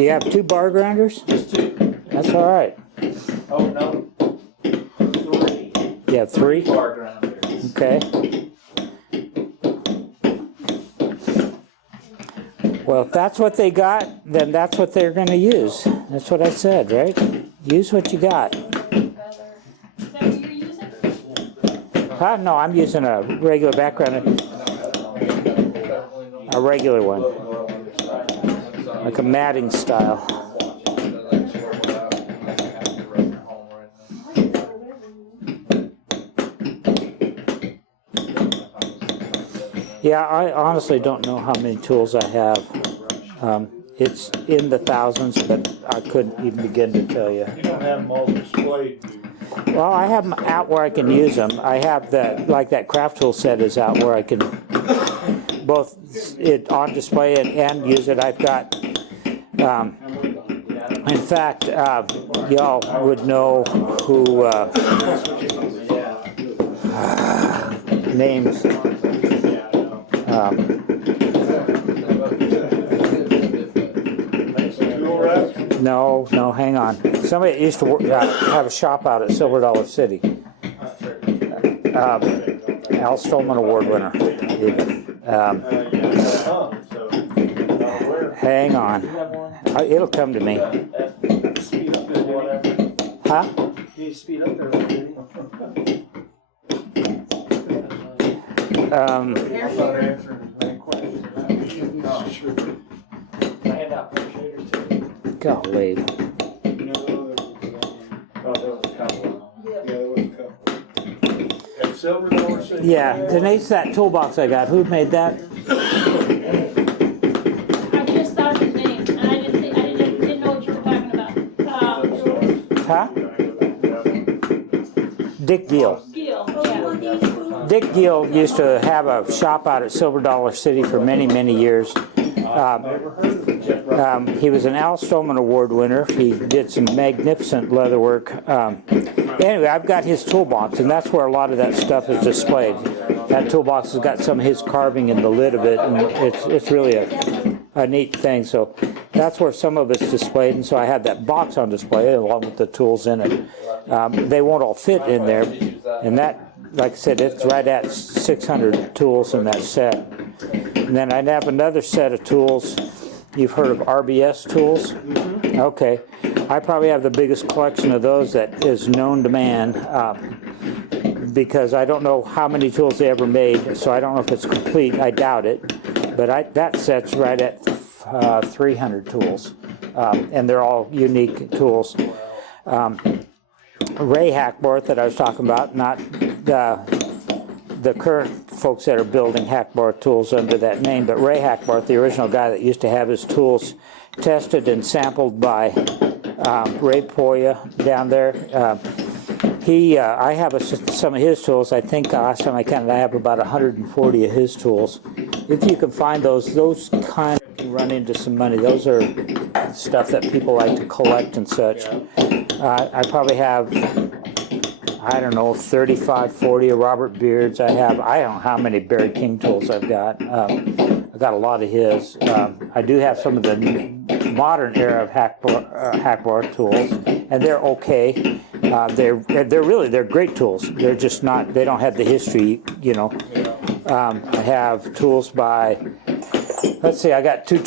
You have 2 bar grinders? Just 2. That's all right. Oh, no. 3. You have 3? Bar grinders. Okay. Well, if that's what they got, then that's what they're going to use. That's what I said, right? Use what you got. Is that what you're using? No, I'm using a regular background. A regular one. Like a matting style. Yeah, I honestly don't know how many tools I have. It's in the thousands, but I couldn't even begin to tell you. You don't have them all displayed, do you? Well, I have them out where I can use them. I have that, like that craft tool set is out where I can both it on display and use it. I've got, in fact, y'all would know who names. No, hang on. Somebody that used to work, have a shop out at Silver Dollar City. Al Stolman Award winner. Hang on. It'll come to me. Huh? You speed up there. Golly. At Silver Dollar City? Yeah, Denise, that toolbox I got, who made that? I just thought of his name, and I didn't know what you were talking about. Huh? Dick Gill. Gill, yeah. Dick Gill used to have a shop out at Silver Dollar City for many, many years. He was an Al Stolman Award winner. He did some magnificent leather work. Anyway, I've got his toolbox, and that's where a lot of that stuff is displayed. That toolbox has got some of his carving in the lid of it, and it's really a neat thing. So that's where some of it's displayed, and so I had that box on display along with the tools in it. They won't all fit in there, and that, like I said, it's right at 600 tools in that set. And then I'd have another set of tools. You've heard of RBS tools? Mm-hmm. Okay. I probably have the biggest collection of those that is known to man, because I don't know how many tools they ever made, so I don't know if it's complete. I doubt it. But that set's right at 300 tools, and they're all unique tools. Ray Hackbarth that I was talking about, not the current folks that are building Hackbarth tools under that name, but Ray Hackbarth, the original guy that used to have his tools tested and sampled by Ray Poya down there. I have some of his tools. I think last time I counted, I have about 140 of his tools. If you can find those kind of can run into some money. Those are stuff that people like to collect and such. I probably have, I don't know, 35, 40 of Robert Beard's. I don't know how many Barry King tools I've got. I've got a lot of his. I do have some of the modern era of Hackbarth tools, and they're okay. They're great tools. They're just not, they don't have the history, you know. I have tools by, let's see, I got two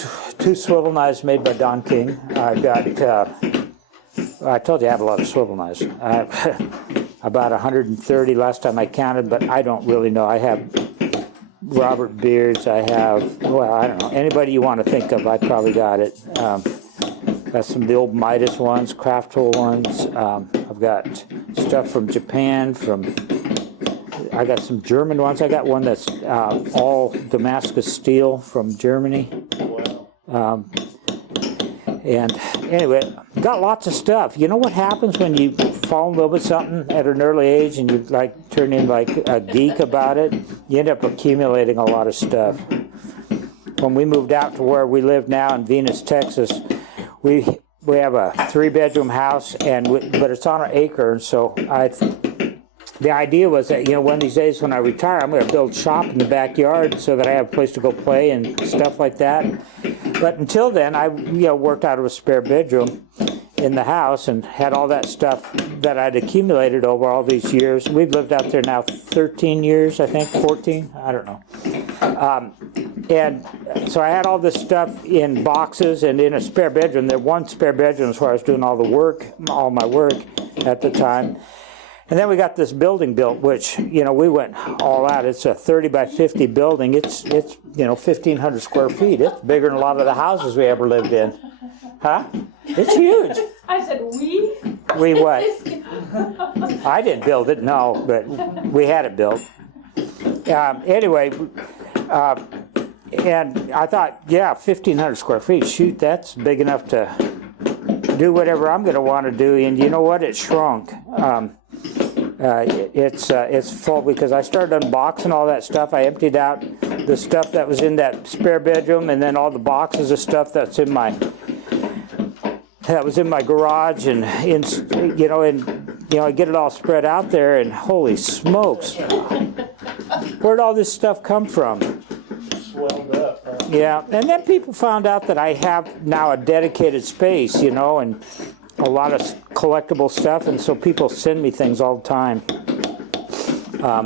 swivel knives made by Don King. I've got, I told you I have a lot of swivel knives. About 130 last time I counted, but I don't really know. I have Robert Beard's, I have, well, I don't know, anybody you want to think of, I probably got it. Got some of the old Midas ones, craft tool ones. I've got stuff from Japan, I got some German ones. I got one that's all Damascus steel from Germany. And anyway, got lots of stuff. You know what happens when you fall in love with something at an early age and you like turn in like a geek about it? You end up accumulating a lot of stuff. When we moved out to where we live now in Venus, Texas, we have a 3-bedroom house, but it's on an acre, and so the idea was that, you know, one of these days when I retire, I'm going to build a shop in the backyard so that I have a place to go play and stuff like that. But until then, I worked out of a spare bedroom in the house and had all that stuff that I'd accumulated over all these years. We've lived out there now 13 years, I think, 14, I don't know. And so I had all this stuff in boxes and in a spare bedroom. There one spare bedroom is where I was doing all the work, all my work at the time. And then we got this building built, which, we went all out. It's a 30 by 50 building. It's 1,500 square feet. It's bigger than a lot of the houses we ever lived in. Huh? It's huge. I said, we? We what? I didn't build it, no, but we had it built. Anyway, and I thought, 1,500 square feet, shoot, that's big enough to do whatever I'm going to want to do. And you know what? It shrunk. It's full because I started unboxing all that stuff. I emptied out the stuff that was in that spare bedroom, and then all the boxes of stuff that was in my garage, and I get it all spread out there, and holy smokes, where'd all this stuff come from? Swelled up. Huh? Yeah, and then people found out that I have now a dedicated space, and a lot of collectible stuff, and so people send me things all the time. I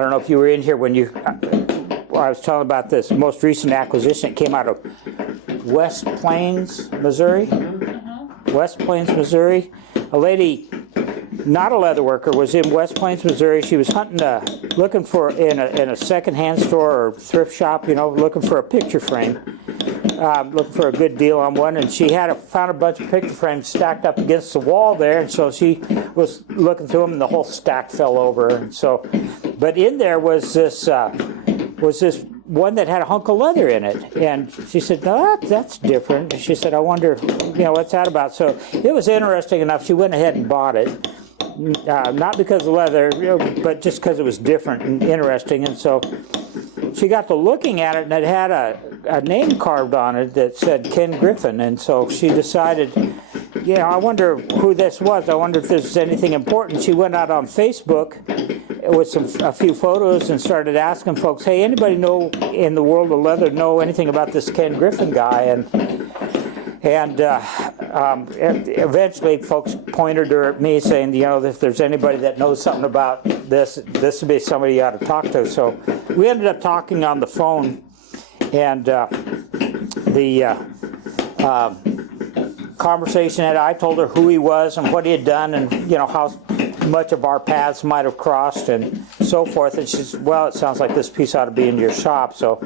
don't know if you were in here when I was telling about this most recent acquisition. It came out of West Plains, Missouri. West Plains, Missouri. A lady, not a leather worker, was in West Plains, Missouri. She was hunting, looking for in a secondhand store or thrift shop, looking for a picture frame. Looking for a good deal on one, and she found a bunch of picture frames stacked up against the wall there, and so she was looking through them, and the whole stack fell over. And so, but in there was this one that had a hunk of leather in it, and she said, "No, that's different." And she said, "I wonder, what's that about?" So it was interesting enough. She went ahead and bought it, not because of leather, but just because it was different and interesting, and so. She got to looking at it, and it had a name carved on it that said Ken Griffin, and so she decided, I wonder who this was. I wonder if there's anything important. She went out on Facebook with a few photos and started asking folks, hey, anybody know in the world of leather know anything about this Ken Griffin guy? And eventually folks pointed her at me saying, if there's anybody that knows something about this would be somebody you ought to talk to. So we ended up talking on the phone, and the conversation I told her who he was and what he had done, and how much of our paths might have crossed and so forth. And she said, well, it sounds like this piece ought to be in your shop. So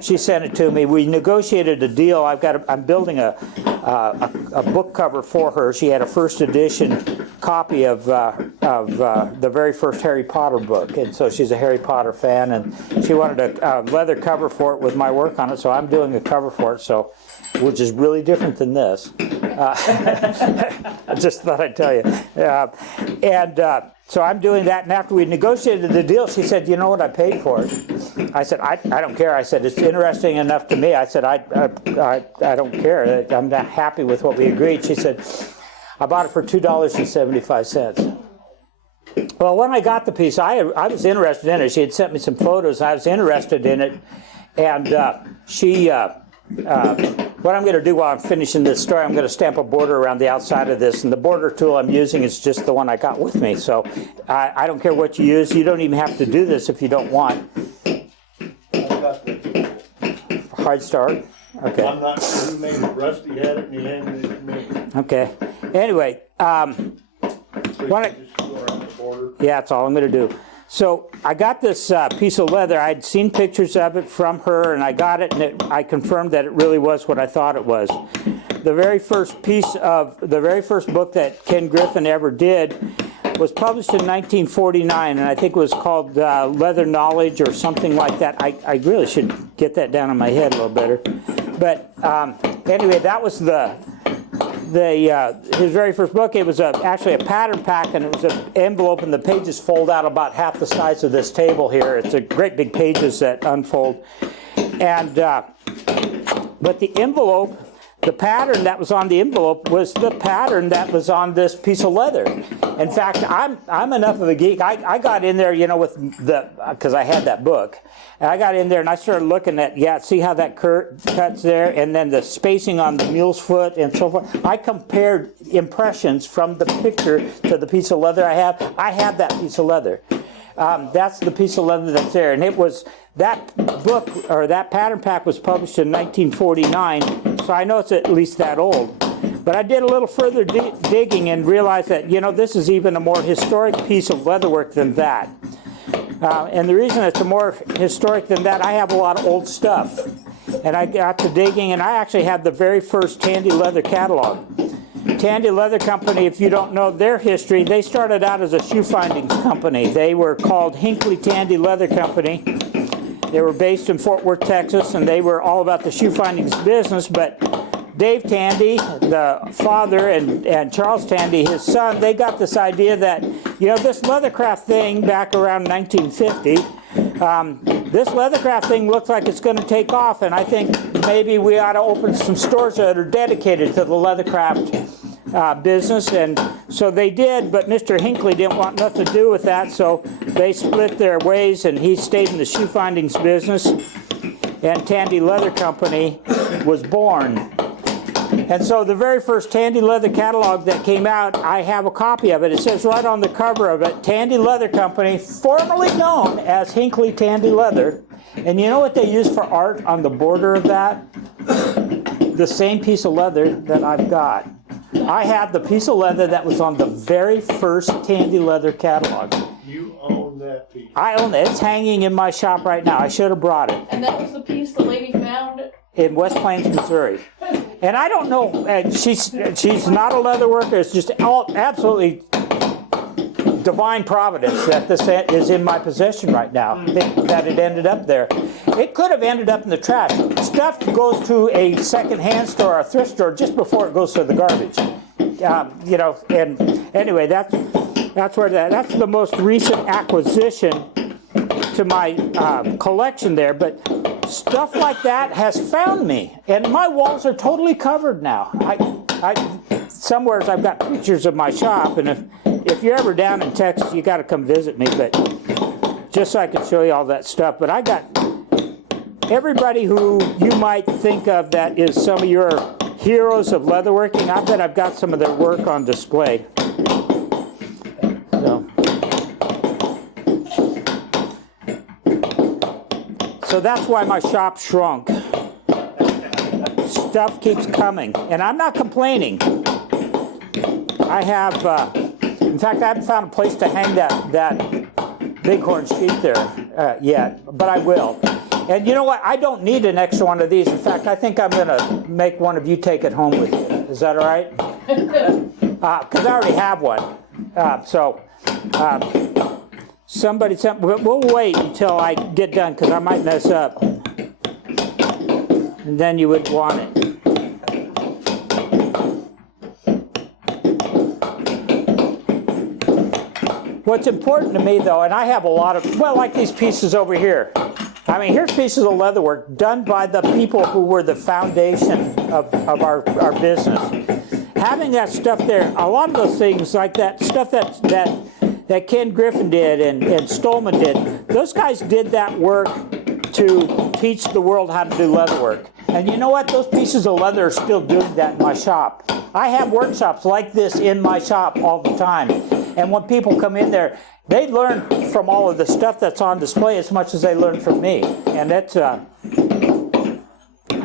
she sent it to me. We negotiated a deal. I'm building a book cover for her. She had a first edition copy of the very first Harry Potter book, and so she's a Harry Potter fan, and she wanted a leather cover for it with my work on it. So I'm doing a cover for it. So, which is really different than this. I just thought I'd tell you. So I'm doing that, and after we negotiated the deal, she said, you know what, I paid for it. I said, I don't care. I said, it's interesting enough to me. I said, I don't care. I'm not happy with what we agreed. She said, I bought it for $2.75. Well, when I got the piece, I was interested in it. She had sent me some photos. I was interested in it, and what I'm going to do while I'm finishing this story, I'm going to stamp a border around the outside of this, and the border tool I'm using is just the one I got with me. So I don't care what you use. You don't even have to do this if you don't want. Hard start? Okay. I'm not sure who made it. Rusty had it and he handed it to me. Okay. Anyway, So you can just go around the border. yeah, that's all I'm going to do. So I got this piece of leather. I'd seen pictures of it from her, and I got it, and I confirmed that it really was what I thought it was. The very first book that Ken Griffin ever did was published in 1949, and I think it was called Leather Knowledge or something like that. I really should get that down in my head a little better. But anyway, that was his very first book. It was actually a pattern pack, and it was an envelope, and the pages fold out about half the size of this table here. It's a great big pages that unfold. And but the envelope the pattern that was on the envelope was the pattern that was on this piece of leather. In fact, I'm enough of a geek. I got in there, you know, with because I had that book. And I got in there and I started looking at, see how that cuts there, and then the spacing on the mule's foot and so forth. I compared impressions from the picture to the piece of leather I have. I have that piece of leather. That's the piece of leather that's there. And it was, that book, or that pattern pack was published in 1949, so I know it's at least that old. But I did a little further digging and realized that, you know, this is even a more historic piece of leatherwork than that. And the reason it's a more historic than that, I have a lot of old stuff. And I got to digging, and I actually have the very first Tandy Leather catalog. Tandy Leather Company, if you don't know their history, they started out as a shoe findings company. They were called Hinckley Tandy Leather Company. They were based in Fort Worth, Texas, and they were all about the shoe findings business. But Dave Tandy, the father, and Charles Tandy, his son, they got this idea that, you know, this leathercraft thing back around 1950, this leathercraft thing looks like it's going to take off, and I think maybe we ought to open some stores that are dedicated to the leathercraft business. And so they did, but Mr. Hinckley didn't want nothing to do with that, so they split their ways, and he stayed in the shoe findings business, and Tandy Leather Company was born. And so the very first Tandy Leather catalog that came out, I have a copy of it. It says right on the cover of it, Tandy Leather Company, formerly known as Hinckley Tandy Leather. And you know what they use for art on the border of that? The same piece of leather that I've got. I have the piece of leather that was on the very first Tandy Leather catalog. You own that piece. I own it. It's hanging in my shop right now. I should have brought it. And that was the piece the lady found? In West Plains, Missouri. And I don't know, she's not a leather worker. It's just absolutely divine providence that this is in my possession right now, that it ended up there. It could have ended up in the trash. Stuff goes to a second-hand store or a thrift store just before it goes to the garbage. You know, and anyway, that's the most recent acquisition to my collection there. But stuff like that has found me, and my walls are totally covered now. Somewhere I've got pictures of my shop, and if you're ever down in Texas, you got to come visit me. But just so I can show you all that stuff. But I got everybody who you might think of that is some of your heroes of leatherworking. I bet I've got some of their work on display. So that's why my shop shrunk. Stuff keeps coming, and I'm not complaining. I have, in fact, I haven't found a place to hang that bighorn sheep there yet, but I will. And you know what? I don't need an extra one of these. In fact, I think I'm going to make one of you take it home with you. Is that all right? Because I already have one. Somebody sent, we'll wait until I get done because I might mess up. And then you would want it. What's important to me though, and I have a lot of, well, like these pieces over here. I mean, here's pieces of leatherwork done by the people who were the foundation of our business. Having that stuff there, a lot of those things like that stuff that Ken Griffin did and Stolman did, those guys did that work to teach the world how to do leatherwork. And you know what? Those pieces of leather are still doing that in my shop. I have workshops like this in my shop all the time. And when people come in there, they learn from all of the stuff that's on display as much as they learn from me. And that's, I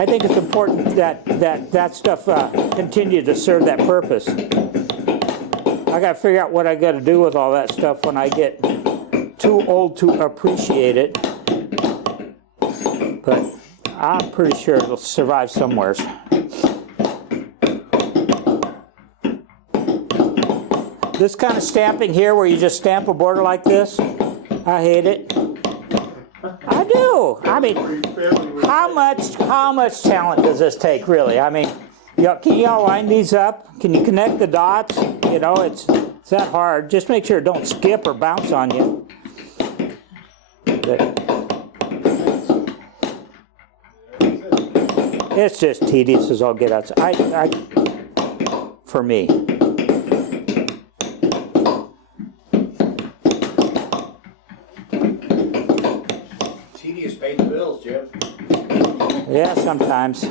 think it's important that stuff continue to serve that purpose. I got to figure out what I got to do with all that stuff when I get too old to appreciate it. But I'm pretty sure it'll survive somewhere. This kind of stamping here where you just stamp a border like this, I hate it. I do. I mean, how much talent does this take, really? I mean, can you all line these up? Can you connect the dots? You know, it's that hard. Just make sure it don't skip or bounce on you. It's just tedious as all get out. For me. Tedious paid the bills, Jim. Yeah, sometimes.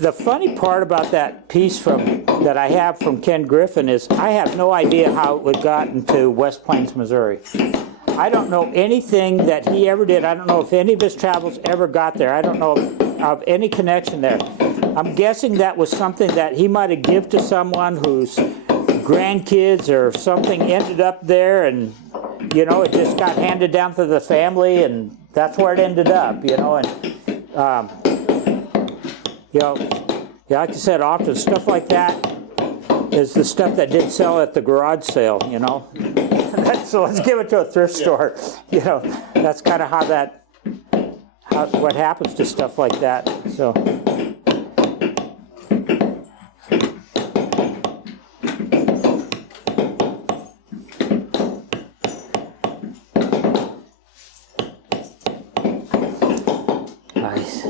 The funny part about that piece that I have from Ken Griffin is I have no idea how it would gotten to West Plains, Missouri. I don't know anything that he ever did. I don't know if any of his travels ever got there. I don't know of any connection there. I'm guessing that was something that he might have given to someone whose grandkids or something ended up there, and you know, it just got handed down to the family, and that's where it ended up. You know, and you know, yeah, like I said, often stuff like that is the stuff that did sell at the garage sale. You know, so let's give it to a thrift store. You know, that's kind of what happens to stuff like that. So. Nice.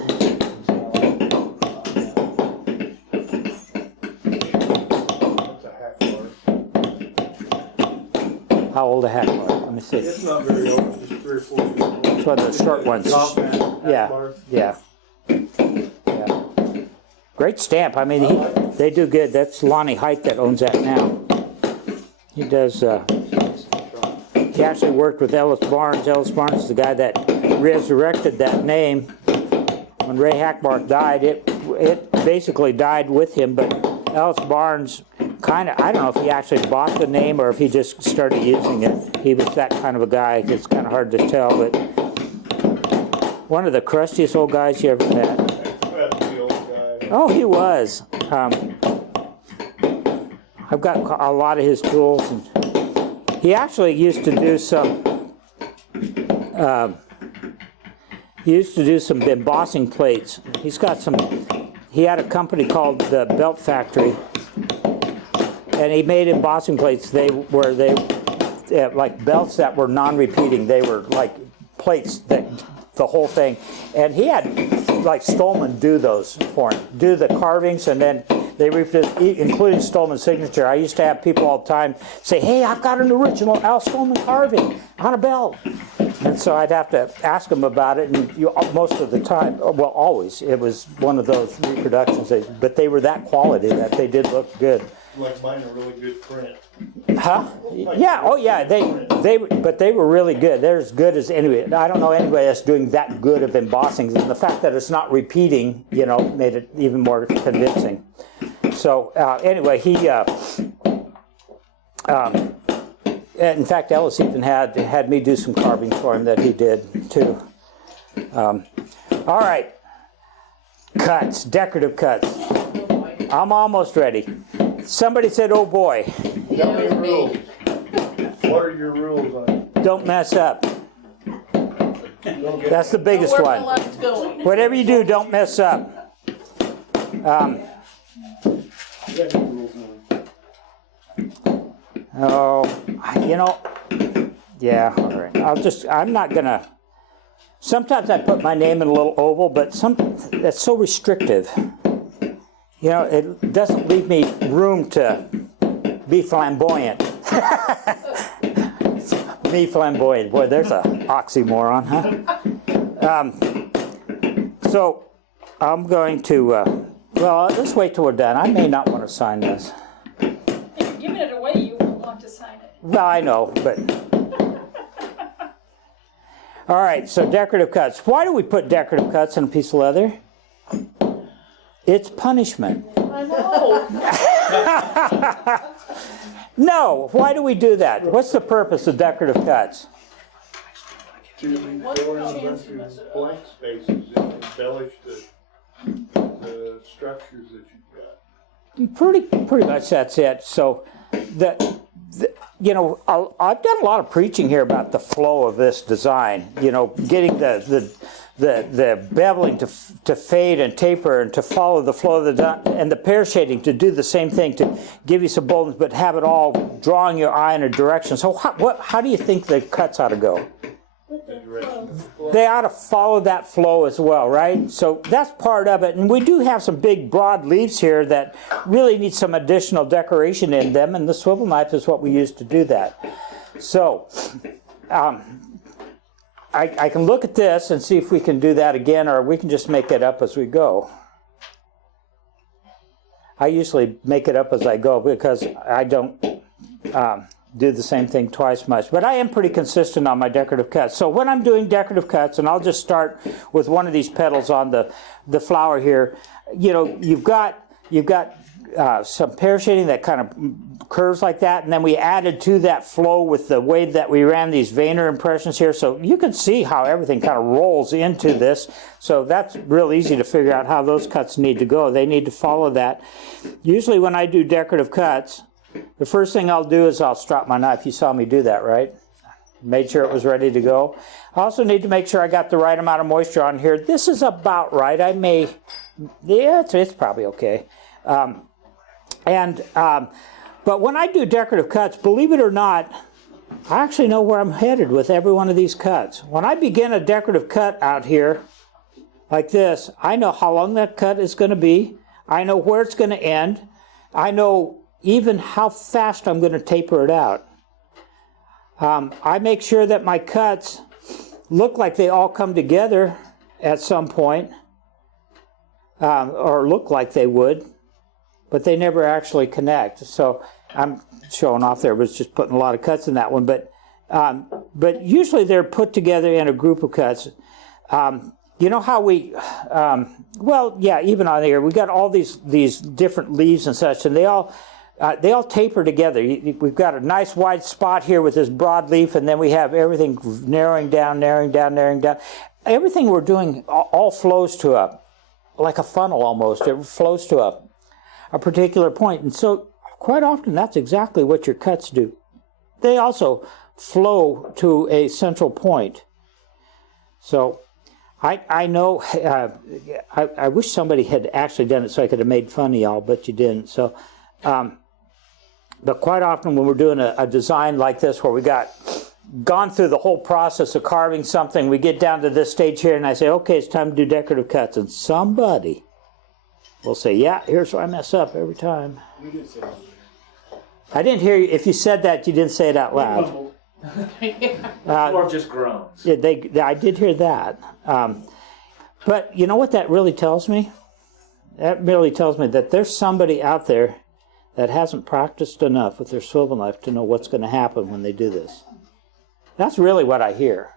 How old a hack bar? Let me see. It's not very old, just 3 or 4 years old. It's one of the short ones. Yeah, yeah, yeah. Great stamp. I mean, they do good. That's Lonnie Height that owns that now. He does. He actually worked with Ellis Barnes. Ellis Barnes is the guy that resurrected that name. When Ray Hackbarth died, it basically died with him. But Ellis Barnes kind of, I don't know if he actually bought the name or if he just started using it. He was that kind of a guy. It's kind of hard to tell, but one of the crustiest old guys you ever met. Crusty old guy. Oh, he was. I've got a lot of his tools, and he actually used to do some. He used to do some embossing plates. He's got some. He had a company called the Belt Factory, and he made embossing plates. They like belts that were non-repeating. They were like plates that the whole thing. And he had like Stolman do those for him, do the carvings, and then they including Stolman's signature. I used to have people all the time say, "Hey, I've got an original Al Stolman carving on a belt." And so I'd have to ask them about it, and most of the time, well, always, it was one of those reproductions. But they were that quality that they did look good. Like mine are really good print. Huh? Yeah. Oh, yeah. But they were really good. They're as good as anybody. I don't know anybody that's doing that good of embossings, and the fact that it's not repeating, you know, made it even more convincing. So anyway, he. In fact, Ellis even had me do some carving for him that he did too. All right, cuts, decorative cuts. I'm almost ready. Somebody said, "Oh boy." Tell me your rules. What are your rules on it? Don't mess up. That's the biggest Where one. my left's going. Whatever you do, don't mess up. Oh, you know, yeah, all right. I'm not gonna, sometimes I put my name in a little oval, but that's so restrictive. You know, it doesn't leave me room to be flamboyant. Me flamboyant. Boy, there's a oxymoron, huh? So I'm going to, well, let's wait till we're done. I may not want to sign this. If you're giving it away, you won't want to sign it. Well, I know, but... All right, so decorative cuts. Why do we put decorative cuts on a piece of leather? It's punishment. I know. No, why do we do that? What's the purpose of decorative cuts? To fill in a bunch of blank spaces and embellish the structures that you've got. Pretty much that's it. So, you know, I've done a lot of preaching here about the flow of this design. You know, getting the the beveling to fade and taper and to follow the flow of and the pear shading to do the same thing, to give you some boldness, but have it all drawing your eye in a direction. So how do you think the cuts ought to go? They ought to follow that flow as well, right? So that's part of it. And we do have some big broad leaves here that really need some additional decoration in them, and the swivel knife is what we use to do that. So I can look at this and see if we can do that again, or we can just make it up as we go. I usually make it up as I go because I don't do the same thing twice much. But I am pretty consistent on my decorative cuts. So when I'm doing decorative cuts, and I'll just start with one of these petals on the flower here, you know, you've got some pear shading that kind of curves like that, and then we added to that flow with the way that we ran these veinner impressions here. So you can see how everything kind of rolls into this. So that's real easy to figure out how those cuts need to go. They need to follow that. Usually when I do decorative cuts, the first thing I'll do is I'll strop my knife. You saw me do that, right? Made sure it was ready to go. I also need to make sure I got the right amount of moisture on here. This is about right. Yeah, it's probably okay. But when I do decorative cuts, believe it or not, I actually know where I'm headed with every one of these cuts. When I begin a decorative cut out here, like this, I know how long that cut is going to be. I know where it's going to end. I know even how fast I'm going to taper it out. I make sure that my cuts look like they all come together at some point, or look like they would, but they never actually connect. So I'm showing off there, was just putting a lot of cuts in that one, but usually they're put together in a group of cuts. You know how we, well, yeah, even on here, we got all these different leaves and such, and they all taper together. We've got a nice wide spot here with this broad leaf, and then we have everything narrowing down. Everything we're doing all flows to like a funnel almost. It flows to a particular point. And so quite often that's exactly what your cuts do. They also flow to a central point. So I know, I wish somebody had actually done it so I could have made fun of y'all, but you didn't. So, but quite often when we're doing a design like this where we gone through the whole process of carving something, we get down to this stage here and I say, okay, it's time to do decorative cuts. And somebody will say, yeah, here's where I mess up every time. You did say that. I didn't hear you. If you said that, you didn't say it out loud. Or just groans. Yeah, I did hear that. But you know what that really tells me? That really tells me that there's somebody out there that hasn't practiced enough with their swivel knife to know what's going to happen when they do this. That's really what I hear.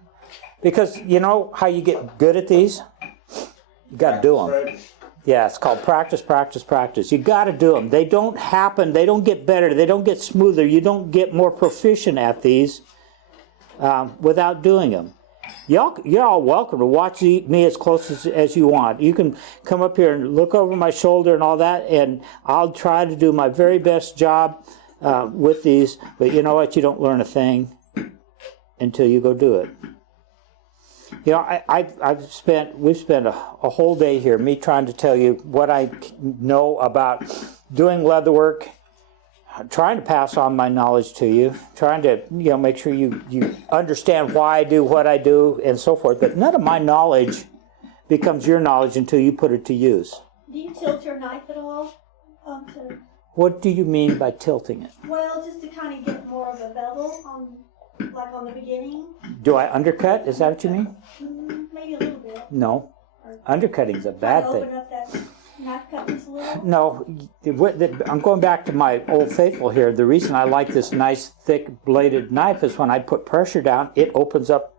Because you know how you get good at these? You got to do them. Yeah, it's called practice, practice, practice. You got to do them. They don't happen. They don't get better. They don't get smoother. You don't get more proficient at these without doing them. You're all welcome to watch me as close as you want. You can come up here and look over my shoulder and all that, and I'll try to do my very best job with these. But you know what? You don't learn a thing until you go do it. You know, we've spent a whole day here, me trying to tell you what I know about doing leatherwork, trying to pass on my knowledge to you, trying to, make sure you understand why I do what I do and so forth. But none of my knowledge becomes your knowledge until you put it to use. Do you tilt your knife at all? What do you mean by tilting it? Well, just to kind of get more of a bevel on the beginning. Do I undercut? Is that what you mean? Maybe a little bit. No. Undercutting is a bad thing. Open up that knife cut just a little? No, I'm going back to my old faithful here. The reason I like this nice thick bladed knife is when I put pressure down, it opens up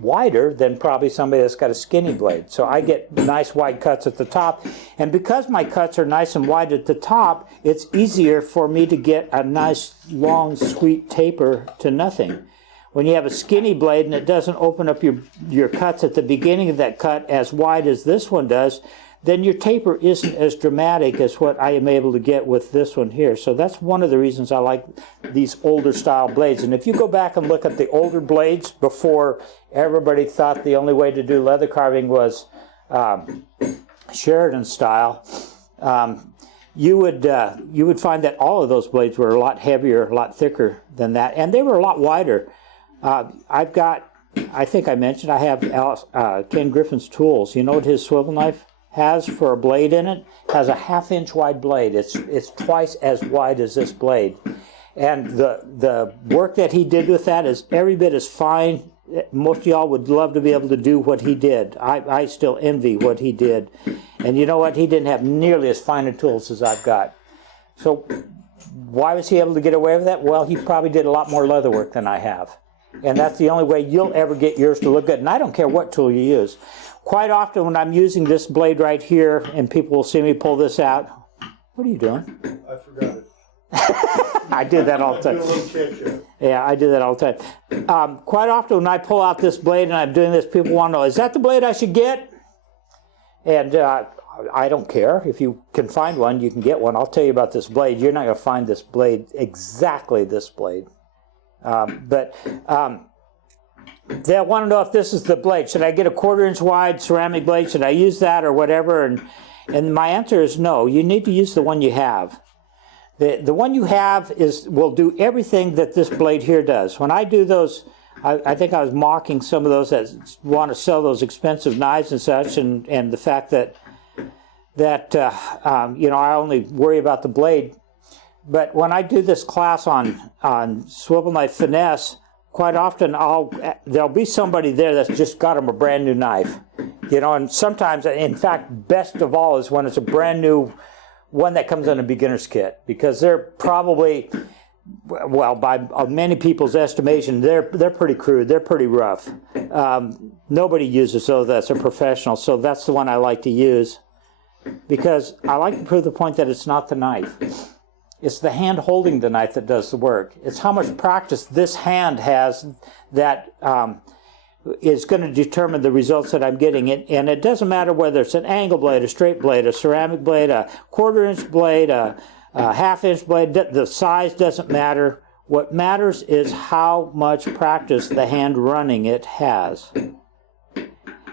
wider than probably somebody that's got a skinny blade. So I get nice wide cuts at the top. And because my cuts are nice and wide at the top, it's easier for me to get a nice long sweet taper to nothing. When you have a skinny blade and it doesn't open up your cuts at the beginning of that cut as wide as this one does, then your taper isn't as dramatic as what I am able to get with this one here. So that's one of the reasons I like these older style blades. And if you go back and look at the older blades before everybody thought the only way to do leather carving was Sheridan style, you would find that all of those blades were a lot heavier, a lot thicker than that, and they were a lot wider. I've got, I think I mentioned, I have Ken Griffin's tools. You know what his swivel knife has for a blade in it? It has a 1/2 inch wide blade. It's twice as wide as this blade. And the work that he did with that is every bit as fine. Most of y'all would love to be able to do what he did. I still envy what he did. And you know what? He didn't have nearly as fine a tools as I've got. So why was he able to get away with that? Well, he probably did a lot more leather work than I have. And that's the only way you'll ever get yours to look good. And I don't care what tool you use. Quite often when I'm using this blade right here, and people will see me pull this out, what are you doing? I forgot it. I do that all the time. Do a little catch-up. Yeah, I do that all the time. Quite often when I pull out this blade and I'm doing this, people want to know, is that the blade I should get? And I don't care. If you can find one, you can get one. I'll tell you about this blade. You're not going to find this blade, exactly this blade. But they'll want to know if this is the blade. Should I get a 1/4 inch wide ceramic blade? Should I use that or whatever? And my answer is no. You need to use the one you have. The one you have will do everything that this blade here does. When I do those, I think I was mocking some of those that want to sell those expensive knives and such, and the fact that I only worry about the blade. But when I do this class on swivel knife finesse, quite often there'll be somebody there that's just got them a brand new knife, and sometimes, in fact, best of all is when it's a brand new one that comes in a beginner's kit, because they're probably, well, by many people's estimation, they're pretty crude, they're pretty rough. Nobody uses those that's a professional, so that's the one I like to use, because I like to prove the point that it's not the knife. It's the hand holding the knife that does the work. It's how much practice this hand has that is going to determine the results that I'm getting. And it doesn't matter whether it's an angle blade, a straight blade, a ceramic blade, a 1/4 inch blade, a 1/2 inch blade. The size doesn't matter. What matters is how much practice the hand running it has.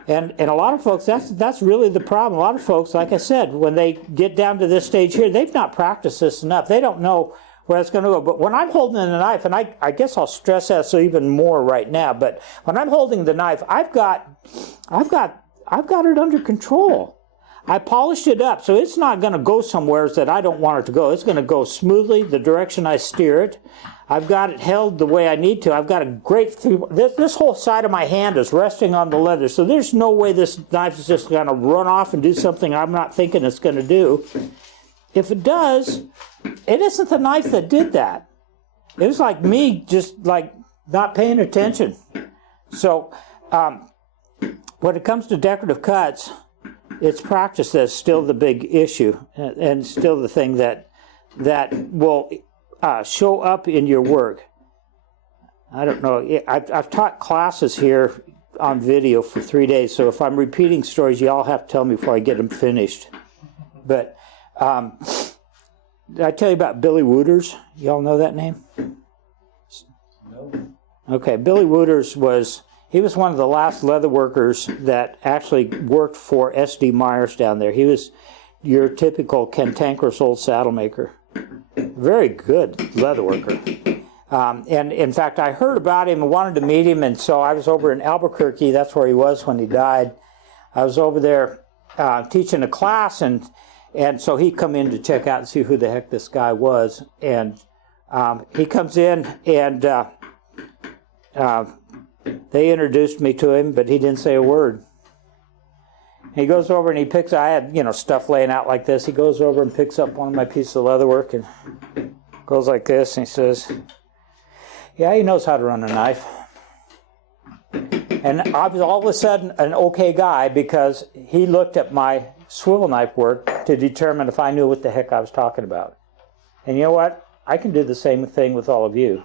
And a lot of folks, that's really the problem. A lot of folks, like I said, when they get down to this stage here, they've not practiced this enough. They don't know where it's going to go. But when I'm holding the knife, and I guess I'll stress that so even more right now, but when I'm holding the knife, I've got it under control. I polished it up, so it's not going to go somewhere that I don't want it to go. It's going to go smoothly the direction I steer it. I've got it held the way I need to. I've got a great, this whole side of my hand is resting on the leather, so there's no way this knife is just going to run off and do something I'm not thinking it's going to do. If it does, it isn't the knife that did that. It was like me just like not paying attention. So when it comes to decorative cuts, it's practice that's still the big issue, and still the thing that will show up in your work. I don't know. I've taught classes here on video for 3 days, so if I'm repeating stories, you all have to tell me before I get them finished. But did I tell you about Billy Wooters? Y'all know that name? No. Okay, Billy Wooters was one of the last leather workers that actually worked for S.D. Myers down there. He was your typical cantankerous old saddle maker. Very good leather worker. And in fact, I heard about him and wanted to meet him, and so I was over in Albuquerque. That's where he was when he died. I was over there teaching a class, and so he come in to check out and see who the heck this guy was. And he comes in, and they introduced me to him, but he didn't say a word. He goes over and he picks, I had, stuff laying out like this. He goes over and picks up one of my pieces of leatherwork and goes like this, and he says, yeah, he knows how to run a knife. And I was all of a sudden an okay guy, because he looked at my swivel knife work to determine if I knew what the heck I was talking about. And you know what? I can do the same thing with all of you.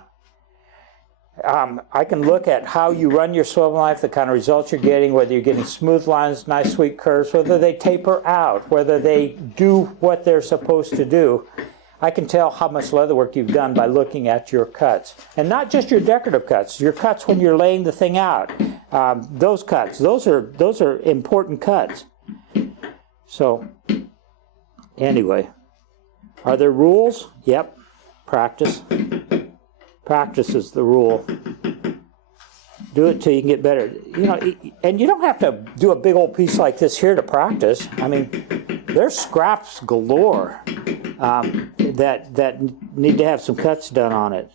I can look at how you run your swivel knife, the kind of results you're getting, whether you're getting smooth lines, nice sweet curves, whether they taper out, whether they do what they're supposed to do. I can tell how much leather work you've done by looking at your cuts. And not just your decorative cuts, your cuts when you're laying the thing out. Those cuts, those are important cuts. So, anyway, are there rules? Yep, practice. Practice is the rule. Do it till you can get better. You know, and you don't have to do a big old piece like this here to practice. I mean, there's scraps galore that need to have some cuts done on it.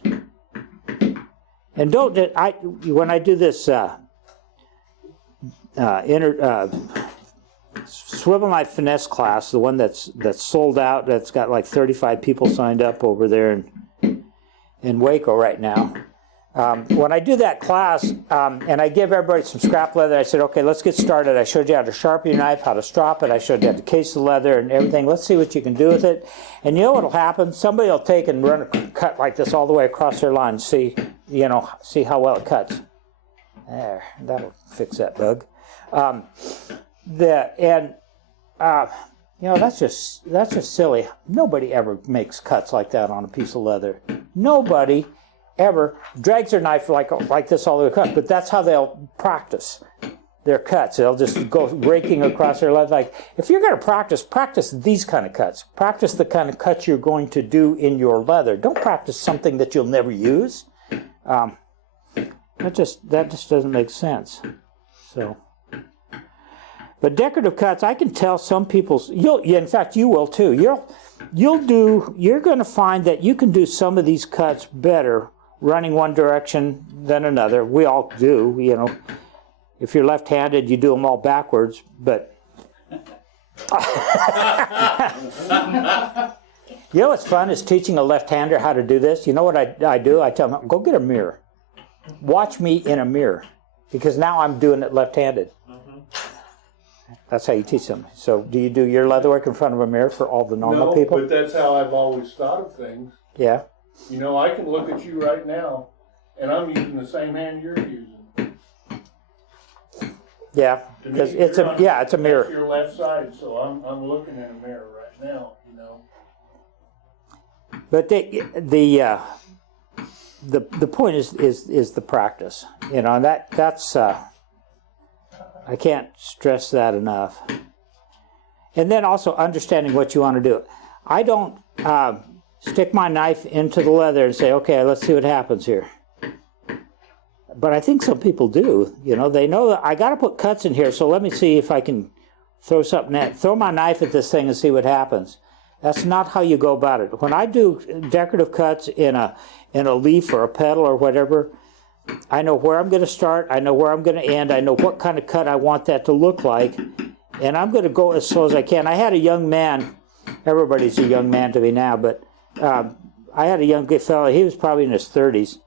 And when I do this swivel knife finesse class, the one that's sold out, that's got like 35 people signed up over there in Waco right now. When I do that class, and I give everybody some scrap leather, I said, okay, let's get started. I showed you how to sharpen your knife, how to strop it. I showed you how to case the leather and everything. Let's see what you can do with it. And you know what will happen? Somebody will take and run a cut like this all the way across their line. See how well it cuts. There, that'll fix that bug. That's just silly. Nobody ever makes cuts like that on a piece of leather. Nobody ever drags their knife like this all the way across, but that's how they'll practice their cuts. They'll just go raking across their leather. Like, if you're going to practice these kind of cuts. Practice the kind of cuts you're going to do in your leather. Don't practice something that you'll never use. That just doesn't make sense. So, but decorative cuts, I can tell some people's. In fact, you will too. You're going to find that you can do some of these cuts better running one direction than another. We all do, you know. If you're left-handed, you do them all backwards, but you know what's fun is teaching a left-hander how to do this. You know what I do? I tell them, go get a mirror. Watch me in a mirror, because now I'm doing it left-handed. That's how you teach them. So do you do your leatherwork in front of a mirror for all the normal people? No, but that's how I've always thought of things. Yeah. You know, I can look at you right now, and I'm using the same hand you're using. Yeah, because it's a mirror. That's your left side, so I'm looking in a mirror right now. You know. But the point is the practice. You know, and that's I can't stress that enough. And then also understanding what you want to do. I don't stick my knife into the leather and say, okay, let's see what happens here. But I think some people do. You know, they know that I got to put cuts in here, so let me see if I can throw my knife at this thing and see what happens. That's not how you go about it. When I do decorative cuts in a leaf or a petal or whatever, I know where I'm going to start, I know where I'm going to end, I know what kind of cut I want that to look like, and I'm going to go as slow as I can. I had a young man, everybody's a young man to me now, but I had a young fellow, he was probably in his 30s,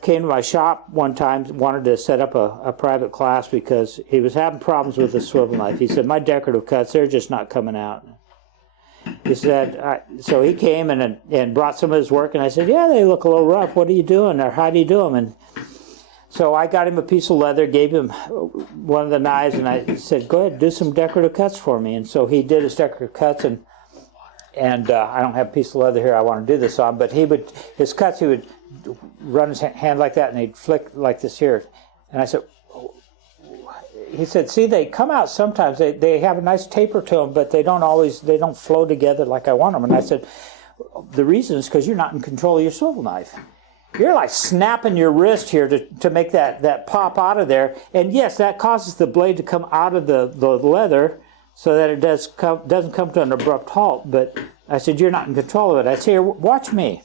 came to my shop one time, wanted to set up a private class because he was having problems with the swivel knife. He said, my decorative cuts, they're just not coming out. He said, so he came and brought some of his work, and I said, yeah, they look a little rough. What are you doing, or how do you do them? And so I got him a piece of leather, gave him one of the knives, and I said, go ahead, do some decorative cuts for me. And so he did his decorative cuts, and I don't have a piece of leather here I want to do this on, but he would run his hand like that, and he'd flick like this here. And I said, he said, see, they come out sometimes. They have a nice taper to them, but they don't flow together like I want them. And I said, the reason is because you're not in control of your swivel knife. You're like snapping your wrist here to make that pop out of there. And yes, that causes the blade to come out of the leather so that it doesn't come to an abrupt halt. But I said, you're not in control of it. I said, here, watch me.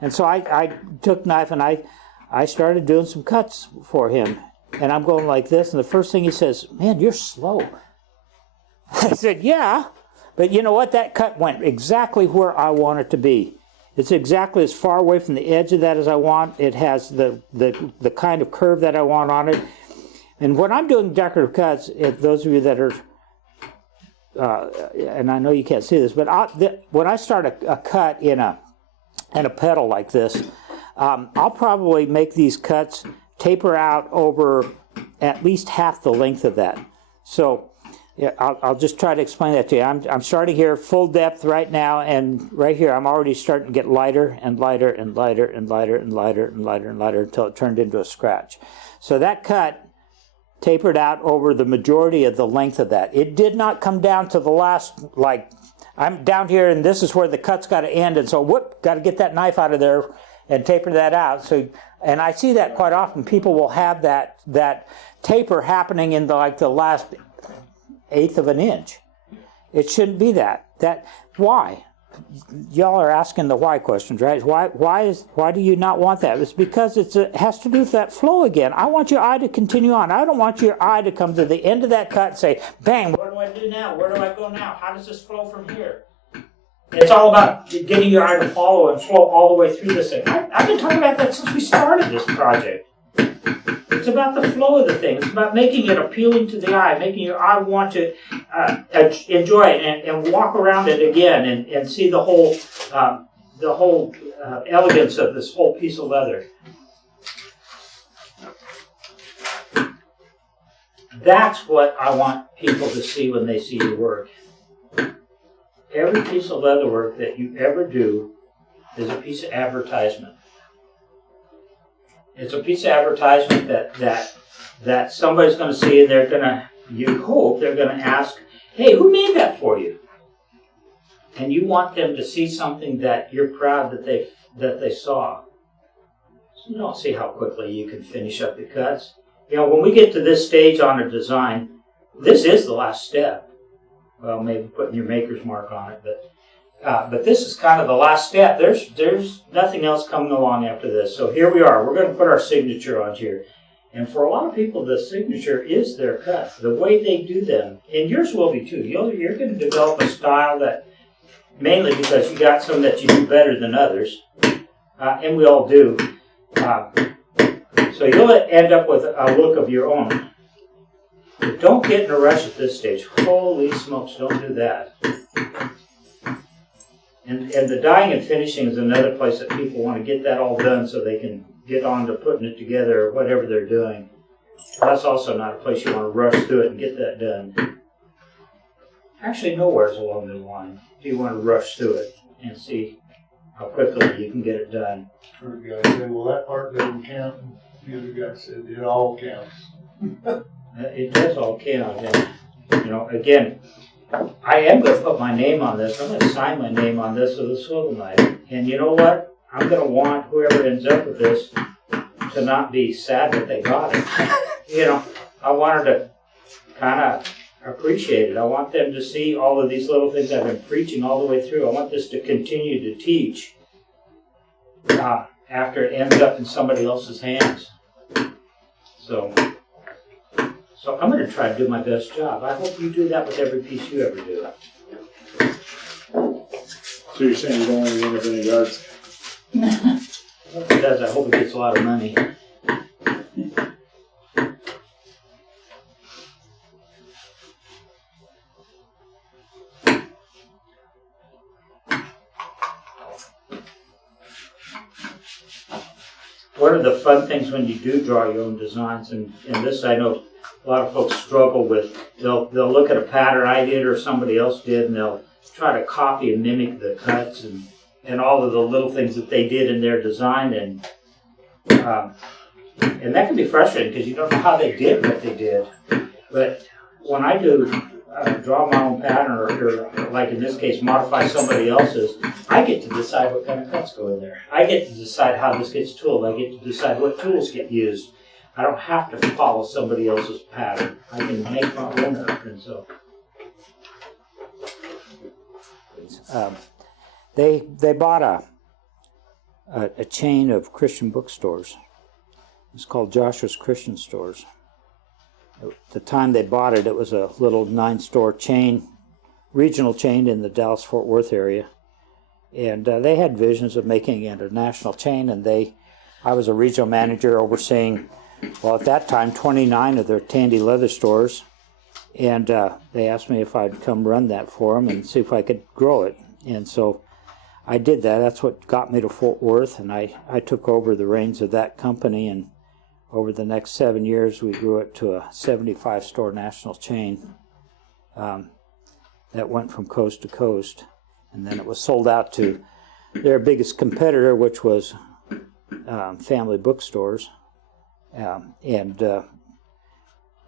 And so I took the knife and I started doing some cuts for him. And I'm going like this, and the first thing he says, man, you're slow. I said, yeah, but you know what? That cut went exactly where I want it to be. It's exactly as far away from the edge of that as I want. It has the kind of curve that I want on it. And when I'm doing decorative cuts, those of you that are, and I know you can't see this, but when I start a cut in a pedal like this, I'll probably make these cuts taper out over at least half the length of that. So yeah, I'll just try to explain that to you. I'm starting here full depth right now, and right here I'm already starting to get lighter and lighter and lighter and lighter and lighter and lighter and lighter until it turned into a scratch. So that cut tapered out over the majority of the length of that. It did not come down to the last, like, I'm down here and this is where the cut's got to end, and so whoop, got to get that knife out of there and taper that out. So, and I see that quite often. People will have that taper happening in the last eighth of an inch. It shouldn't be that. Why? Y'all are asking the why questions, right? Why do you not want that? It's because it has to do with that flow again. I want your eye to continue on. I don't want your eye to come to the end of that cut and say, bang, what do I do now? Where do I go now? How does this flow from here? It's all about getting your eye to follow and flow all the way through this thing. I've been talking about that since we started this project. It's about the flow of the thing. It's about making it appealing to the eye, making your eye want to enjoy it and walk around it again and see the whole elegance of this whole piece of leather. That's what I want people to see when they see your work. Every piece of leather work that you ever do is a piece of advertisement. It's a piece of advertisement that somebody's going to see, and they're going to, you hope, they're going to ask, hey, who made that for you? And you want them to see something that you're proud that they saw. So you don't see how quickly you can finish up the cuts. You know, when we get to this stage on a design, this is the last step. Well, maybe putting your maker's mark on it, but this is kind of the last step. There's nothing else coming along after this. So here we are. We're going to put our signature on here. And for a lot of people, the signature is their cut, the way they do them. And yours will be too. You're going to develop a style that, mainly because you got some that you do better than others, and we all do. So you'll end up with a look of your own. But don't get in a rush at this stage. Holy smokes, don't do that. And the dyeing and finishing is another place that people want to get that all done so they can get on to putting it together or whatever they're doing. That's also not a place you want to rush through it and get that done. Actually, nowhere's along the line do you want to rush through it and see how quickly you can get it done. The guy said, well, that part doesn't count. The other guy said, it all counts. It does all count. And, you know, again, I am going to put my name on this. I'm going to sign my name on this with a swivel knife. And you know what? I'm going to want whoever ends up with this to not be sad that they got it. You know, I want her to kind of appreciate it. I want them to see all of these little things I've been preaching all the way through. I want this to continue to teach after it ends up in somebody else's hands. So I'm going to try to do my best job. I hope you do that with every piece you ever do. So you're saying you don't want to run up any yards? If it does, I hope it gets a lot of money. One of the fun things when you do draw your own designs, and this I know a lot of folks struggle with, they'll look at a pattern I did or somebody else did, and they'll try to copy and mimic the cuts and all of the little things that they did in their design, and that can be frustrating because you don't know how they did what they did. But when I do draw my own pattern or like in this case modify somebody else's, I get to decide what kind of cuts go in there. I get to decide how this gets tooled. I get to decide what tools get used. I don't have to follow somebody else's pattern. I can make my own pattern. So they bought a chain of Christian bookstores. It's called Joshua's Christian Stores. At the time they bought it, it was a little 9-store chain, regional chain in the Dallas-Fort Worth area. And they had visions of making it a national chain, and I was a regional manager overseeing, well, at that time, 29 of their Tandy Leather stores. And they asked me if I'd come run that for them and see if I could grow it. And so I did that. That's what got me to Fort Worth, and I took over the reins of that company, and over the next 7 years, we grew it to a 75-store national chain that went from coast to coast. And then it was sold out to their biggest competitor, which was family bookstores. And it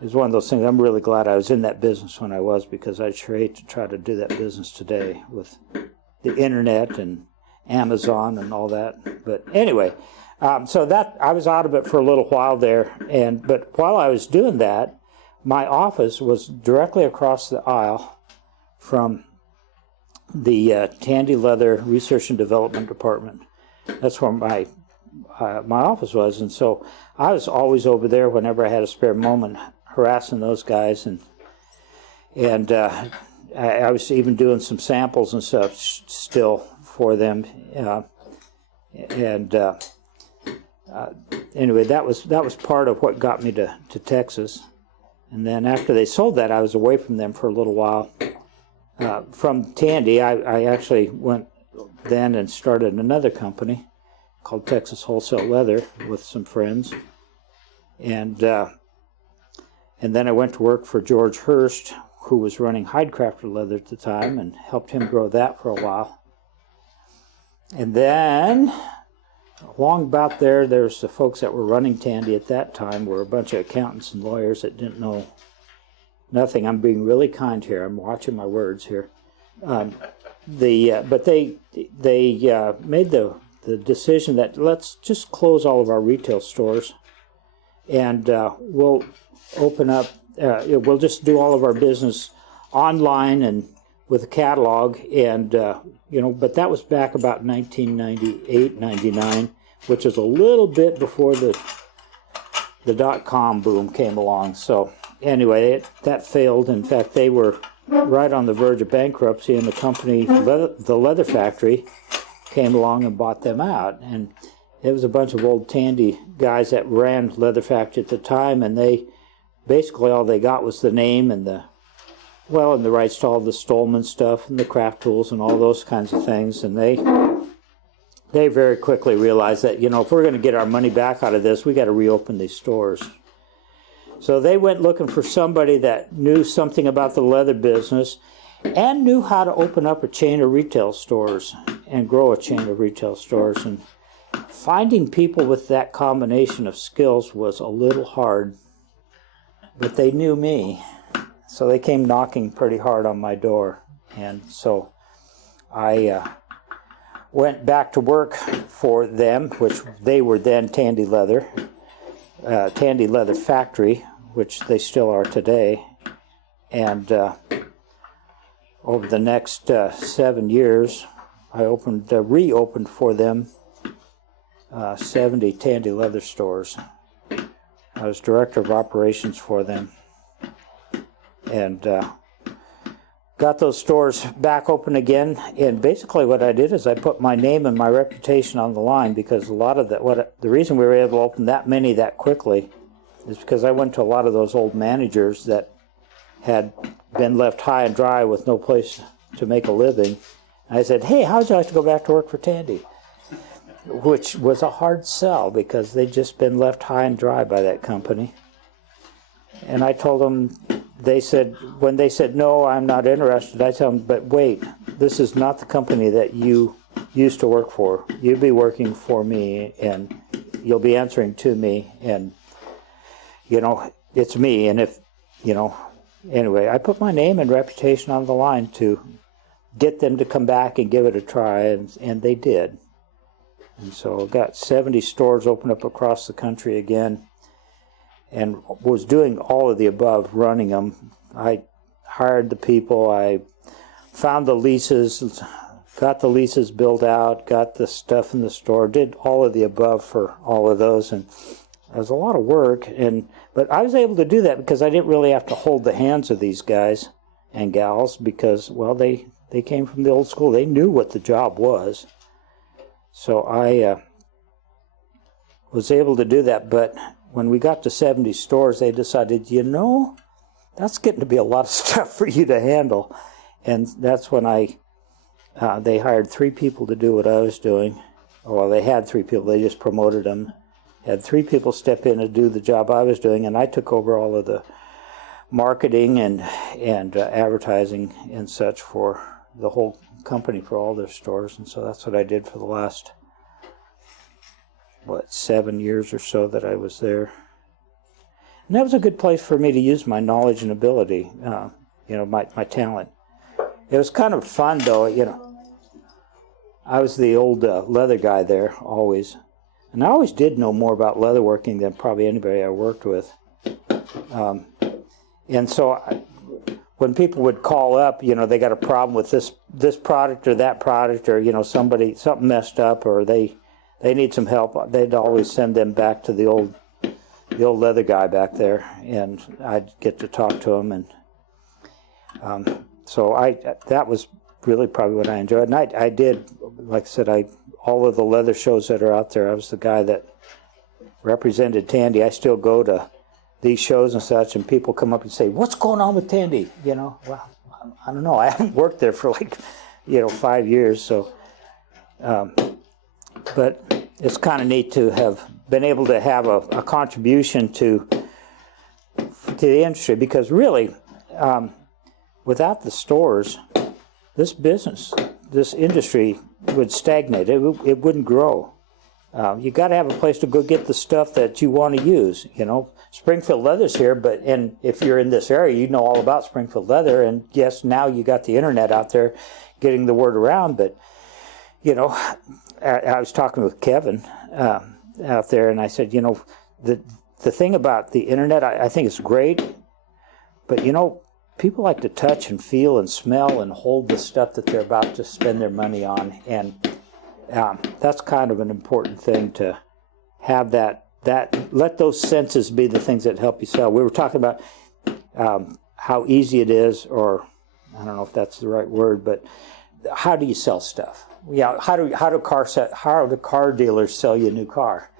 was one of those things. I'm really glad I was in that business when I was, because I'd sure hate to try to do that business today with the internet and Amazon and all that. But anyway, so that I was out of it for a little while there. But while I was doing that, my office was directly across the aisle from the Tandy Leather Research and Development Department. That's where my office was, and so I was always over there whenever I had a spare moment, harassing those guys, and I was even doing some samples and stuff still for them, anyway, that was part of what got me to Texas. And then after they sold that, I was away from them for a little while. From Tandy, I actually went then and started another company called Texas Wholesale Leather with some friends. And then I went to work for George Hurst, who was running Hidecrafter Leather at the time, and helped him grow that for a while. And then, along about there's the folks that were running Tandy at that time were a bunch of accountants and lawyers that didn't know nothing. I'm being really kind here. I'm watching my words here. But they made the decision that let's just close all of our retail stores, and we'll open up. We'll just do all of our business online and with a catalog, and But that was back about 1998, 99, which is a little bit before the .com boom came along. So anyway, that failed. In fact, they were right on the verge of bankruptcy, and the company, the Leather Factory, came along and bought them out. And it was a bunch of old Tandy guys that ran Leather Factory at the time, and they basically all they got was the name and the rights to all the Stolman stuff and the craft tools and all those kinds of things. And they very quickly realized that, if we're going to get our money back out of this, we got to reopen these stores. So they went looking for somebody that knew something about the leather business and knew how to open up a chain of retail stores and grow a chain of retail stores. And finding people with that combination of skills was a little hard, but they knew me. So they came knocking pretty hard on my door. And so I went back to work for them, which they were then Tandy Leather Factory, which they still are today. And over the next 7 years, I reopened for them 70 Tandy Leather stores. I was director of operations for them, and got those stores back open again. And basically what I did is I put my name and my reputation on the line, because a lot of the reason we were able to open that many that quickly is because I went to a lot of those old managers that had been left high and dry with no place to make a living. I said, hey, how would you like to go back to work for Tandy? Which was a hard sell, because they'd just been left high and dry by that company. And I told them, when they said, no, I'm not interested, I told them, but wait, this is not the company that you used to work for. You'll be working for me, and you'll be answering to me, and, it's me. And anyway, I put my name and reputation on the line to get them to come back and give it a try, and they did. And so I got 70 stores open up across the country again, and was doing all of the above, running them. I hired the people, I found the leases, got the leases built out, got the stuff in the store, did all of the above for all of those, and it was a lot of work. But I was able to do that because I didn't really have to hold the hands of these guys and gals, because, they came from the old school. They knew what the job was. So I was able to do that. But when we got to 70 stores, they decided, that's getting to be a lot of stuff for you to handle. And that's when I they hired 3 people to do what I was doing. Well, they had 3 people. They just promoted them. Had 3 people step in and do the job I was doing, and I took over all of the marketing and advertising and such for the whole company, for all their stores. And so that's what I did for the last, 7 years or so that I was there. And that was a good place for me to use my knowledge and ability, my talent. It was kind of fun, though, I was the old leather guy there, always. And I always did know more about leatherworking than probably anybody I worked with. And so when people would call up, they got a problem with this product or that product, or, something messed up, or they need some help, they'd always send them back to the old leather guy back there, and I'd get to talk to him. And so that was really probably what I enjoyed. And I did, like I said, all of the leather shows that are out there, I was the guy that represented Tandy. I still go to these shows and such, and people come up and say, "What's going on with Tandy?" Well, I don't know. I haven't worked there for 5 years, so. But it's kind of neat to have been able to have a contribution to the industry, because really, without the stores, this industry would stagnate. It wouldn't grow. You got to have a place to go get the stuff that you want to use. Springfield Leather's here, and if you're in this area, you know all about Springfield Leather. And yes, now you got the internet out there, getting the word around. But I was talking with Kevin out there, and I said, the thing about the internet, I think it's great, but people like to touch and feel and smell and hold the stuff that they're about to spend their money on, and that's kind of an important thing, to have that let those senses be the things that help you sell. We were talking about how easy it is, or I don't know if that's the right word, but how do you sell stuff? How do car dealers sell you a new car?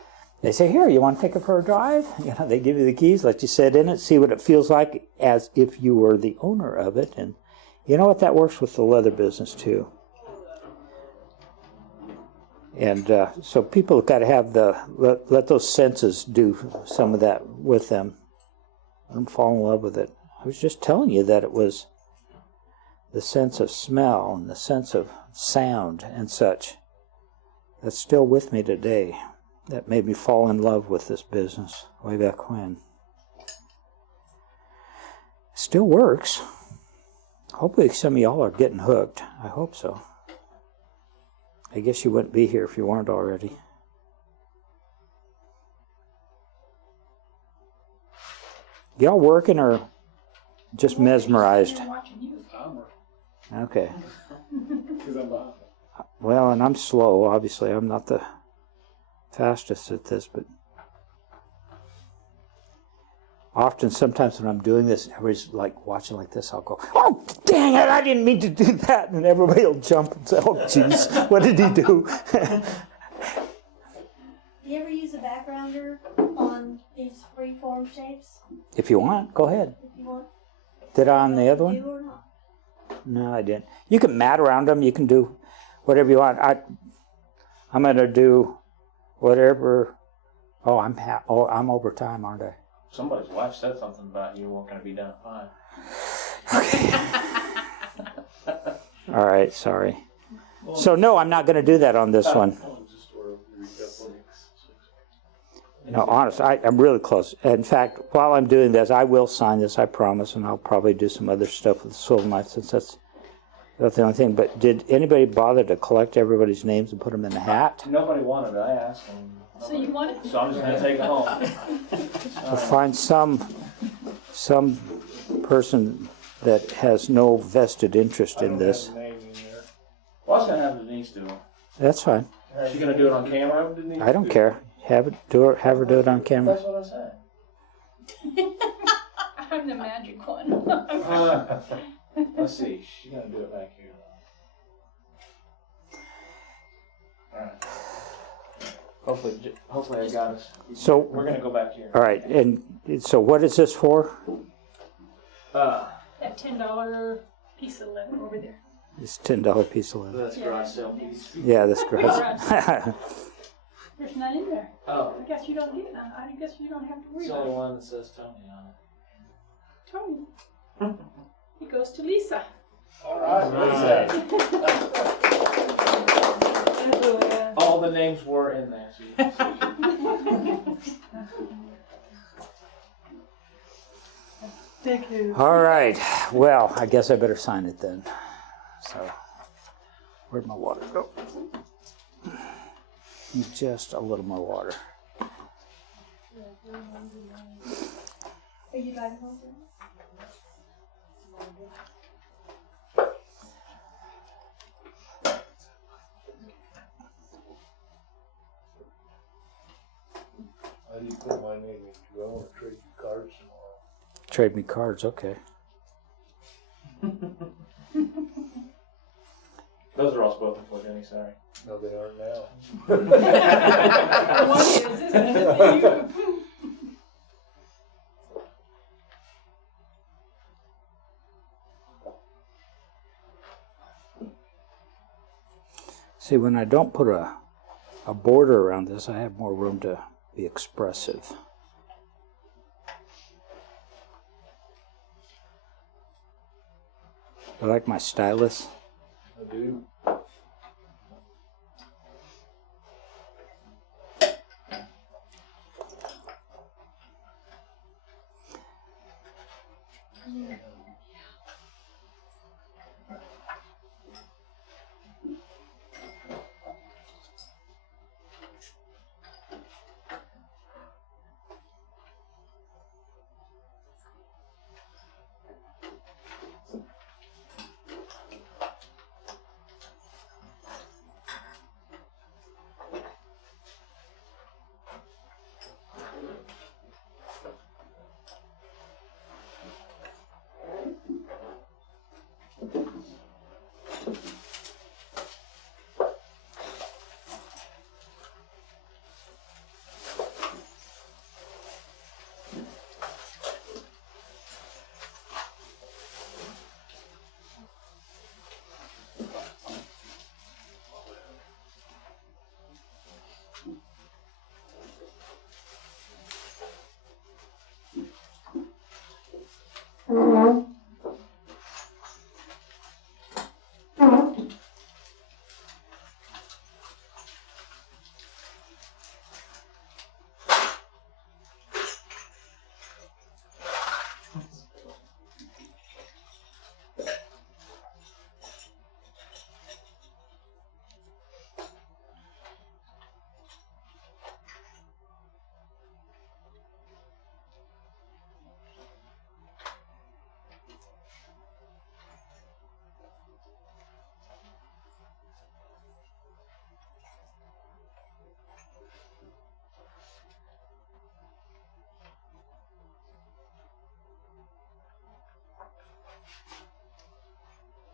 They say, "Here, you want to take it for a drive?" They give you the keys, let you sit in it, see what it feels like as if you were the owner of it. And you know what? That works with the leather business too. And so people have got to have let those senses do some of that with them. Let them fall in love with it. I was just telling you that it was the sense of smell and the sense of sound and such that's still with me today, that made me fall in love with this business way back when. Still works. Hopefully some of y'all are getting hooked. I hope so. I guess you wouldn't be here if you weren't already. Y'all working or just mesmerized? Okay. Well, and I'm slow, obviously. I'm not the fastest at this, but often, sometimes when I'm doing this, everybody's like watching like this, I'll go, "Oh, dang it, I didn't mean to do that." And everybody will jump and say, "Oh, jeez, what did he do?" Do you ever use a backgrounder on these free-form shapes? If you want, go ahead. If you want. Did I on the other one? Do or not? No, I didn't. You can mat around them. You can do whatever you want. I'm going to do whatever. Oh, I'm over time, aren't I? Somebody's wife said something about you weren't going to be done at 5. Okay. All right, sorry. So no, I'm not going to do that on this one. No, honest, I'm really close. In fact, while I'm doing this, I will sign this, I promise, and I'll probably do some other stuff with the Swivel knife, since that's the only thing. But did anybody bother to collect everybody's names and put them in the hat? Nobody wanted it. I asked them. So you want it? So I'm just going to take it home. I'll find some person that has no vested interest in this. Well, I was going to have Denise do it. That's fine. Is she going to do it on camera? I don't care. Have her do it on camera. That's what I said. I'm the magic one. Let's see. She's going to do it back here. All right. Hopefully I got us. So we're going to go back here. All right. And so what is this for? That $10 piece of leather over there. This $10 piece of leather. That's garage sale piece. Yeah, this garage. There's none in there. Oh, I guess you don't get none. I guess you don't have to worry it's the about only it. one that says Tony on it. Tony. It goes to Lisa. All right, all the names were in there. So Thank you. All right. Well, I guess I better sign it then. So, where'd my water go? Just a little more water. Are you driving home? How do you put my name in? Do I want to trade you cards tomorrow? Trade me cards, okay. those are all spoken for, Jenny. Sorry. No, they aren't now. One is, isn't it? See, when I don't put a border around this, I have more room to be expressive. I like my stylus. I do.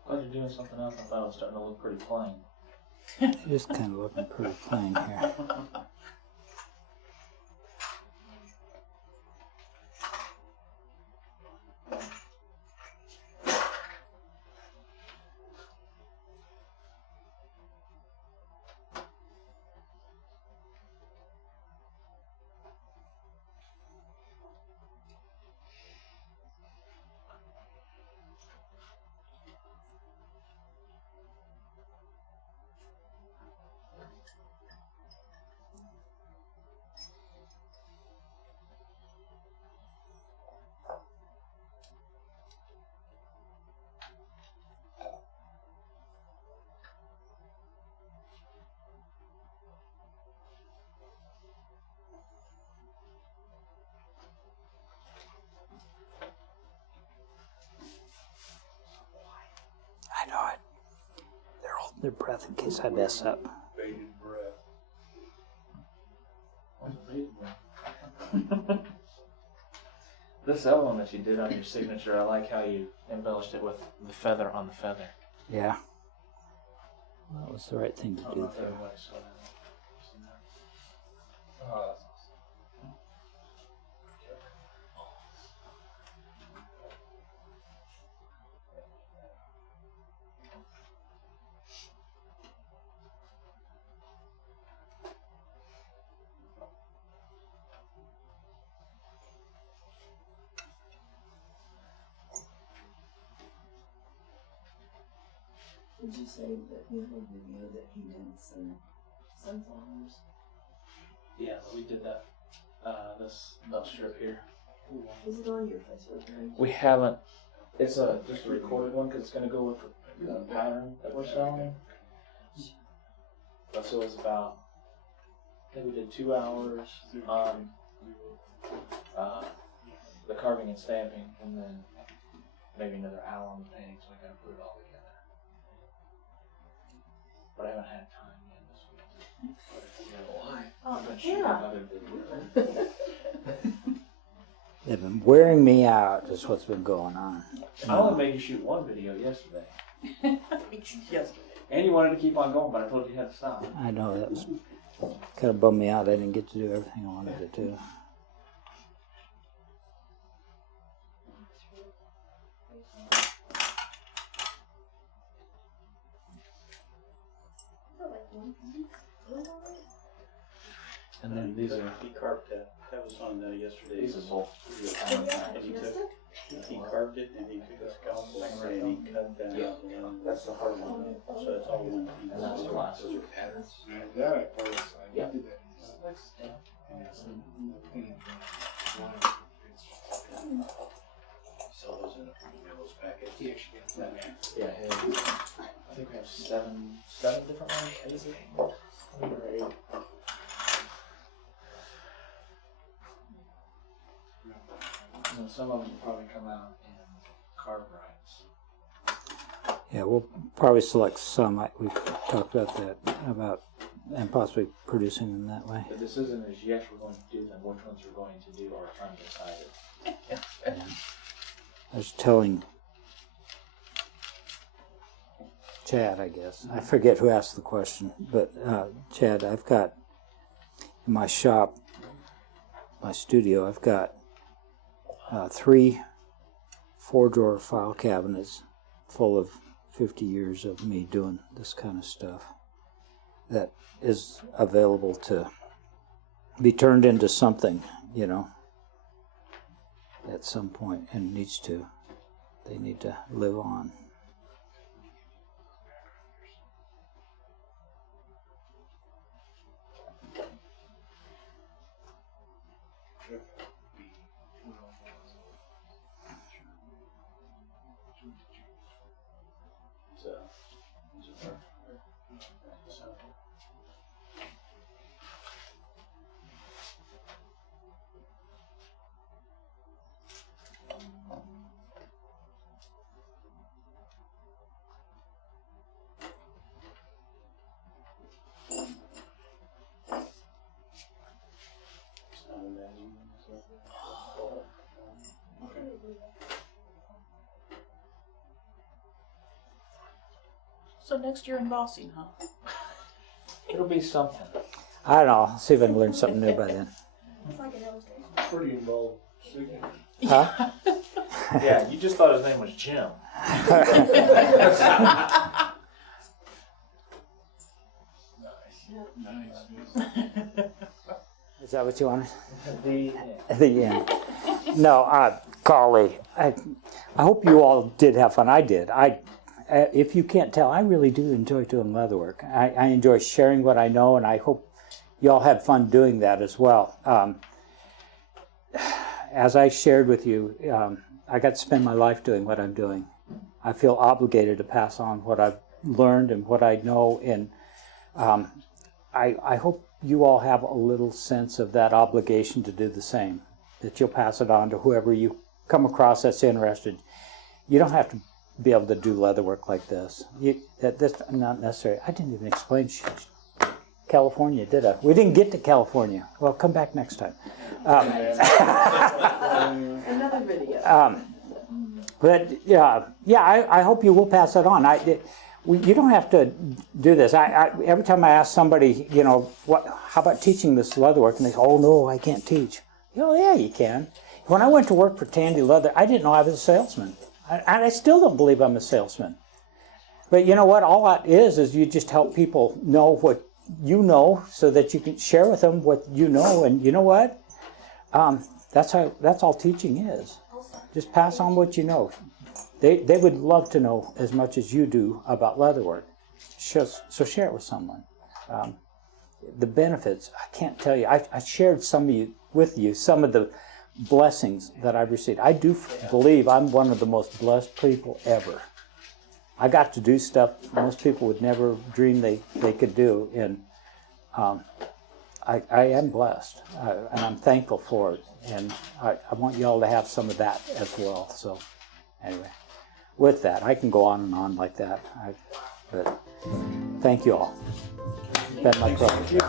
Glad you're doing something else. I thought it was starting to look pretty plain. Just kind of looking pretty plain here. I know it. They're holding their breath in case I mess up. Bated breath. This other one that you did on your signature, I like how you embellished it with the feather on the feather. Yeah. That was the right thing to I don't do know if there. everybody saw that. Oh, that's awesome. Did you say that you had a video that he did some sunflowers? Yeah, we did that. This strip here. Is it on your Facebook page? We haven't. It's just a recorded one because it's going to go with the pattern that we're selling. But so it was about. I think we did 2 hours on the carving and stamping, and then maybe another hour on the painting. So I got to put it all together. But I haven't had time yet this week. Why? Oh, I've been shooting yeah. other videos. They've been wearing me out, is what's been going on. I only made you shoot one video yesterday. And you wanted to keep on going, but I told you you had to stop. I know, that was kind of bummed me out. I didn't get to do everything I wanted to do. And then these are. He carved that. That was on yesterday. These are both. And he carved it and he took a scalpel and he cut that. Yeah. That's the hard one. So it's all one piece. And that's the last. That I probably I Yeah. did that. So those in those packets. Yeah, I think we have seven different ones. Is it? 7 or 8. And then some of them will probably come out in carve rights. Yeah, we'll probably select some. We talked about that, and possibly producing them that way. The decision is yes, we're going to do them. Which ones we're going to do are undecided. I was telling Chad, I guess. I forget who asked the question, but Chad, I've got in my shop, my studio, I've got 3 4-drawer file cabinets full of 50 years of me doing this kind of stuff that is available to be turned into something, at some point, and they need to live on. So next year embossing, huh? It'll be something. I don't know. I'll see if I can learn something new by then. It's like an illustration. Pretty involved signature. Huh? Yeah, you just thought his name was Jim. Is that what you wanted? The The end. No, golly. I hope you all did have fun. I did. If you can't tell, I really do enjoy doing leatherwork. I enjoy sharing what I know, and I hope you all had fun doing that as well. As I shared with you, I got to spend my life doing what I'm doing. I feel obligated to pass on what I've learned and what I know, and I hope you all have a little sense of that obligation to do the same, that you'll pass it on to whoever you come across that's interested. You don't have to be able to do leatherwork like this. That's not necessary. I didn't even explain California, did I? We didn't get to California. Well, come back next time. Another video. But I hope you will pass it on. You don't have to do this. Every time I ask somebody, how about teaching this leatherwork, and they say, "Oh no, I can't teach." Yeah, you can. When I went to work for Tandy Leather, I didn't know I was a salesman. I still don't believe I'm a salesman. But you know what? All that is you just help people know what you know, so that you can share with them what you know. And you know what? That's all teaching is. Just pass on what you know. they would love to know as much as you do about leatherwork. So share it with someone. The benefits, I can't tell you. I shared with you some of the blessings that I've received. I do believe I'm one of the most blessed people ever. I got to do stuff most people would never dream they could do, and I am blessed, and I'm thankful for it, and I want y'all to have some of that as well. So anyway, with that, I can go on and on like that, but thank you all. It's been my pleasure.